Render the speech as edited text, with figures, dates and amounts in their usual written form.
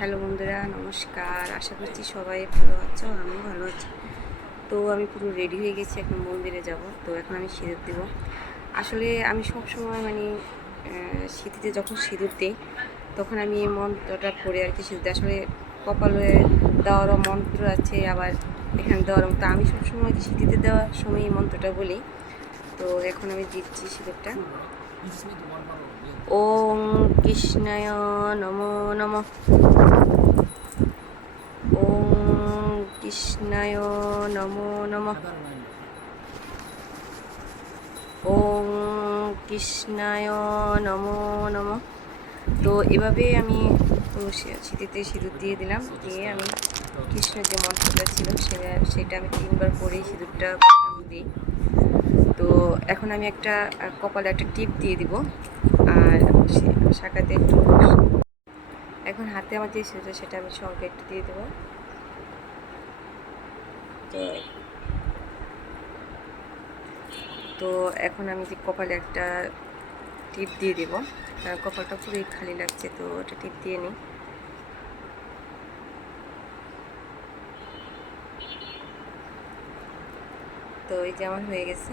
Hello বন্ধুরা, নমস্কার। আশা করছি সবাই ভালো আছো, আমিও ভালো আছি। তো আমি পুরো রেডি হয়ে গেছি, এখন মন্দিরে যাব। তো এখন আমি সিঁদুর দেবো। আসলে আমি সব সময় শীতে যখন সিঁদুর দিই তখন আমি এই মন্ত্রটা পড়ে আর কি সিঁদুর দিই। আসলে কপালে দেওয়ারও মন্ত্র আছে, আবার এখানে দেওয়ার মতো আমি সবসময় শীতিতে দেওয়ার সময় এই মন্ত্রটা বলি। তো এখন আমি দিচ্ছি সিঁদুরটা। ওম কৃষ্ণায় নমো নমঃ। ওম কৃষ্ণায় নমো নমঃ। ওম কৃষ্ণায় নমো নমঃ। তো এভাবে আমি শীতেতে সিঁদুর দিয়ে দিলাম, দিয়ে আমি কৃষ্ণের যে মন্ত্রটা ছিল সেটা আমি 3বার পরেই সিঁদুরটা দিই। তো এখন আমি একটা কপালে একটা টিপ দিয়ে দিব, আর শাখাতে একটু, এখন হাতে আমার যে সিঁদুর সেটা আমি সঙ্গে একটু দিয়ে দেবো। তো তো এখন আমি যে কপালে একটা টিপ দিয়ে দেব, কপালটা পুরোই খালি লাগছে, তো ওটা টিপ দিয়ে নিই। তো এই যে আমার হয়ে গেছে।